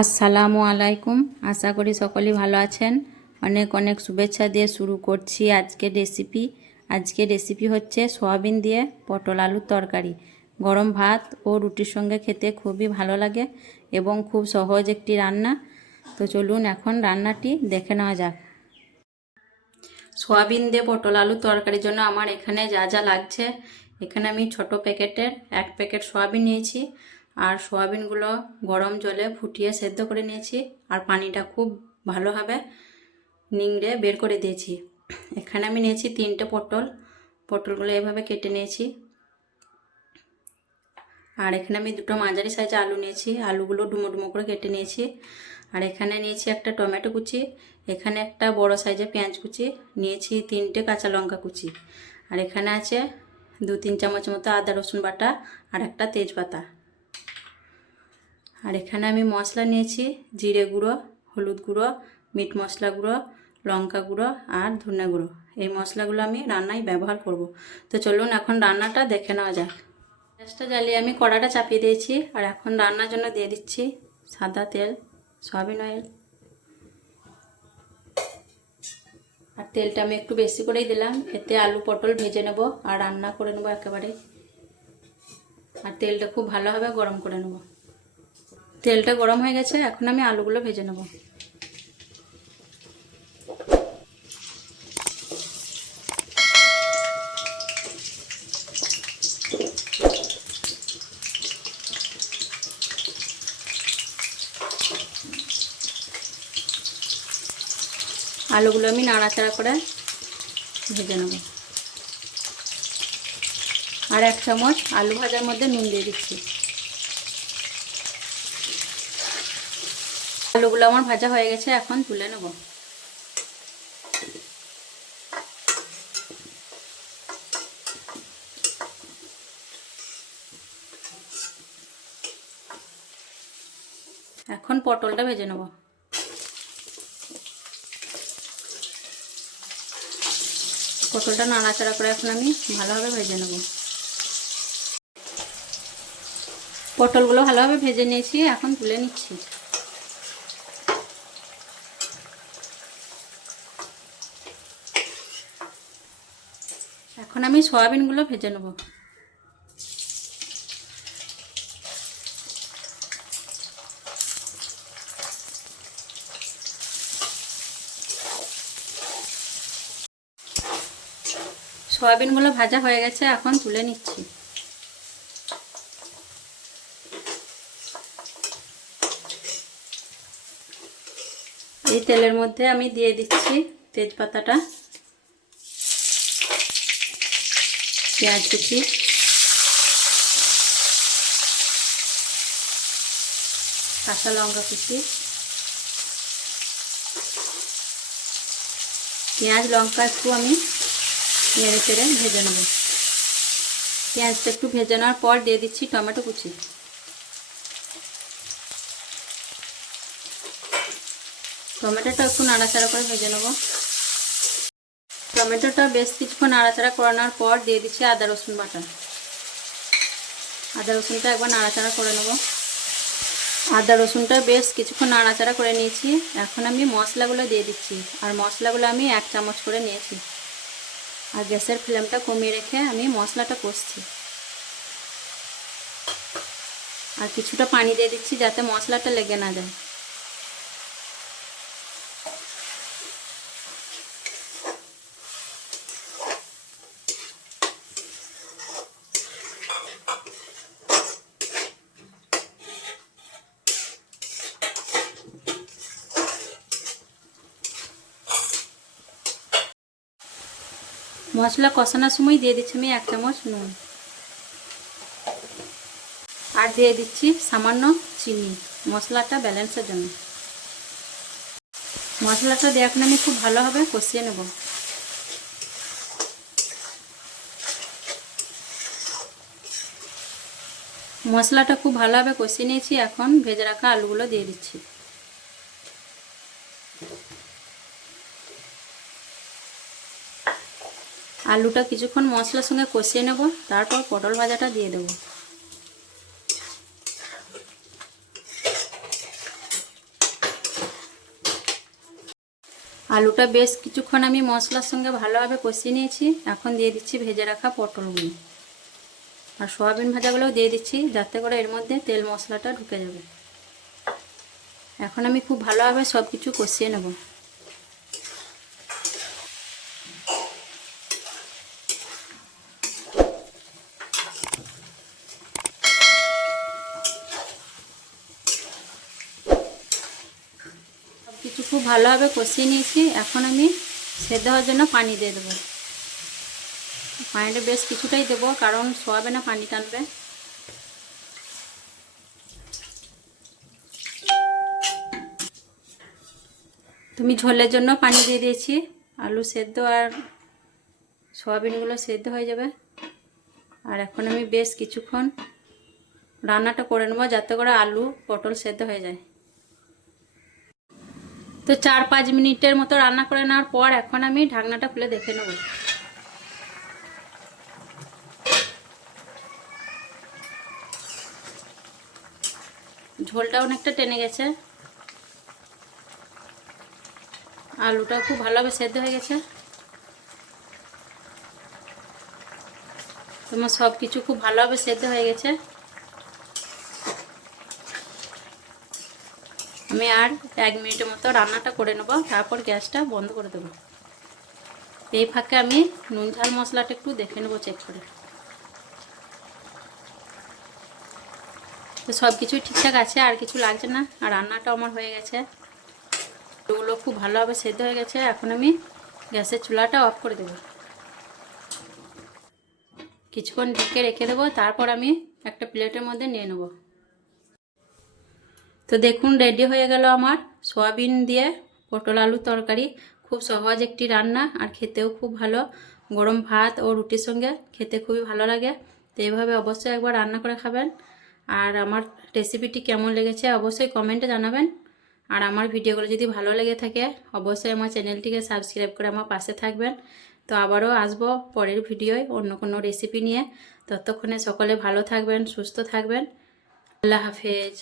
আসসালামু আলাইকুম। আশা করি সকলেই ভালো আছেন। অনেক অনেক শুভেচ্ছা দিয়ে শুরু করছি আজকের রেসিপি হচ্ছে সয়াবিন দিয়ে পটল আলুর তরকারি। গরম ভাত ও রুটির সঙ্গে খেতে খুবই ভালো লাগে এবং খুব সহজ একটি রান্না। তো চলুন এখন রান্নাটি দেখে নেওয়া যাক। সয়াবিন দিয়ে পটল আলুর তরকারির জন্য আমার এখানে যা যা লাগছে, এখানে আমি ছোট প্যাকেটের 1 প্যাকেট সয়াবিন নিয়েছি। আর সয়াবিনগুলো গরম জলে ফুটিয়ে সেদ্ধ করে নিয়েছি আর পানিটা খুব ভালোভাবে নিংড়ে বের করে দিয়েছি। এখানে আমি নিয়েছি 3টে পটলগুলো এভাবে কেটে নিয়েছি। আর এখানে আমি 2টো মাঝারি সাইজে আলু নিয়েছি, আলুগুলো ডুমো ডুমো করে কেটে নিয়েছি। আর এখানে নিয়েছি একটা টমেটো কুচি, এখানে একটা বড় সাইজের পেঁয়াজ কুচি নিয়েছি, 3টে কাঁচা লঙ্কা কুচি। আর এখানে আছে 2-3 চামচ মতো আদা রসুন বাটা আর একটা তেজপাতা। আর এখানে আমি মশলা নিয়েছি জিরে গুঁড়ো, হলুদ গুঁড়ো, মিট মশলা গুঁড়ো, লঙ্কা গুঁড়ো আর ধনে গুঁড়ো। এই মশলাগুলো আমি রান্নায় ব্যবহার করব। তো চলুন এখন রান্নাটা দেখে নেওয়া যাক। গ্যাসটা জ্বালিয়ে আমি কড়াটা চাপিয়ে দিয়েছি আর এখন রান্নার জন্য দিয়ে দিচ্ছি সাদা তেল, সয়াবিন অয়েল। আর তেলটা আমি একটু বেশি করেই দিলাম, এতে আলু পটল ভেজে নেব আর রান্না করে নেব একেবারে। আর তেলটা খুব ভালোভাবে গরম করে নেব। তেলটা গরম হয়ে গেছে, এখন আমি আলুগুলো ভেজে নেব। আলুগুলো আমি নাড়াচাড়া করে ভেজে নেব। আর 1 চামচ আলু ভাজার মধ্যে নুন দিয়ে দিচ্ছি। আলুগুলো আমার ভাজা হয়ে গেছে, এখন তুলে নেব। এখন পটলটা ভেজে নেব। পটলটা নাড়াচাড়া করে এখন আমি ভালোভাবে ভেজে নেব। পটলগুলো ভালোভাবে ভেজে নিয়েছি, এখন তুলে নিচ্ছি। এখন আমি সয়াবিনগুলো ভেজে নেব। সয়াবিনগুলো ভাজা হয়ে গেছে, এখন তুলে নিচ্ছি। এই তেলের মধ্যে আমি দিয়ে দিচ্ছি তেজপাতাটা, পেঁয়াজ কুচি, কাঁচা লঙ্কা কুচি। পেঁয়াজ লঙ্কা একটু আমি নেড়ে চেড়ে ভেজে নেব। পেঁয়াজটা একটু ভেজে নেওয়ার পর দিয়ে দিচ্ছি টমেটো কুচি। টমেটোটা একটু নাড়াচাড়া করে ভেজে নেব। টমেটোটা বেশ কিছুক্ষণ নাড়াচাড়া করানোর পর দিয়ে দিচ্ছি আদা রসুন বাটা। আদা রসুনটা একবার নাড়াচাড়া করে নেব। আদা রসুনটা বেশ কিছুক্ষণ নাড়াচাড়া করে নিয়েছি, এখন আমি মশলাগুলো দিয়ে দিচ্ছি। আর মশলাগুলো আমি 1 চামচ করে নিয়েছি। আর গ্যাসের ফ্লেমটা কমিয়ে রেখে আমি মশলাটা কষছি। আর কিছুটা পানি দিয়ে দিচ্ছি যাতে মশলাটা লেগে না যায়। মশলা কষানোর সময় দিয়ে দিচ্ছি আমি 1 চামচ নুন। আর দিয়ে দিচ্ছি সামান্য চিনি, মশলাটা ব্যালেন্সের জন্য। মশলাটা দিয়ে এখন আমি খুব ভালোভাবে কষিয়ে নেব। মশলাটা খুব ভালোভাবে কষিয়ে নিয়েছি, এখন ভেজে রাখা আলুগুলো দিয়ে দিচ্ছি। আলুটা কিছুক্ষণ মশলার সঙ্গে কষিয়ে নেব, তারপর পটল ভাজাটা দিয়ে দেব। আলুটা বেশ কিছুক্ষণ আমি মশলার সঙ্গে ভালোভাবে কষিয়ে নিয়েছি। এখন দিয়ে দিচ্ছি ভেজে রাখা পটলগুলো, আর সয়াবিন ভাজাগুলোও দিয়ে দিচ্ছি, যাতে করে এর মধ্যে তেল মশলাটা ঢুকে যাবে। এখন আমি খুব ভালোভাবে সব কিছু কষিয়ে নেব। সব কিছু খুব ভালোভাবে কষিয়ে নিয়েছি। এখন আমি সেদ্ধ হওয়ার জন্য পানি দিয়ে দেবো। পানিটা বেশ কিছুটাই দেবো, কারণ সয়াবিনে পানি টানবে। তুমি ঝোলের জন্য পানি দিয়ে দিয়েছি। আলু সেদ্ধ আর সয়াবিনগুলো সেদ্ধ হয়ে যাবে। আর এখন আমি বেশ কিছুক্ষণ রান্নাটা করে নেবো, যাতে করে আলু পটল সেদ্ধ হয়ে যায়। তো 4-5 মিনিটের মতো রান্না করে নেওয়ার পর এখন আমি ঢাকনাটা খুলে দেখে নেব। ঝোলটা অনেকটা টেনে গেছে, আলুটা খুব ভালোভাবে সেদ্ধ হয়ে গেছে। তোমার সব কিছু খুব ভালোভাবে সেদ্ধ হয়ে গেছে। আমি আর 1 মিনিটের মতো রান্নাটা করে নেব, তারপর গ্যাসটা বন্ধ করে দেবো। এই ফাঁকে আমি নুন ঝাল মশলাটা একটু দেখে নেবো চেক করে। তো সব কিছুই ঠিকঠাক আছে, আর কিছু লাগছে না। আর রান্নাটাও আমার হয়ে গেছে, ওগুলো খুব ভালোভাবে সেদ্ধ হয়ে গেছে। এখন আমি গ্যাসের চুলাটা অফ করে দেবো, কিছুক্ষণ ঢেকে রেখে দেবো, তারপর আমি একটা প্লেটের মধ্যে নিয়ে নেব। তো দেখুন, রেডি হয়ে গেল আমার সয়াবিন দিয়ে পটল আলু তরকারি। খুব সহজ একটি রান্না, আর খেতেও খুব ভালো। গরম ভাত ও রুটির সঙ্গে খেতে খুবই ভালো লাগে। তো এইভাবে অবশ্যই একবার রান্না করে খাবেন। আর আমার রেসিপিটি কেমন লেগেছে অবশ্যই কমেন্টে জানাবেন। আর আমার ভিডিওগুলো যদি ভালো লেগে থাকে অবশ্যই আমার চ্যানেলটিকে সাবস্ক্রাইব করে আমার পাশে থাকবেন। তো আবারও আসবো পরের ভিডিওয় অন্য কোনো রেসিপি নিয়ে। ততক্ষণে সকলে ভালো থাকবেন, সুস্থ থাকবেন। আল্লাহ হাফেজ।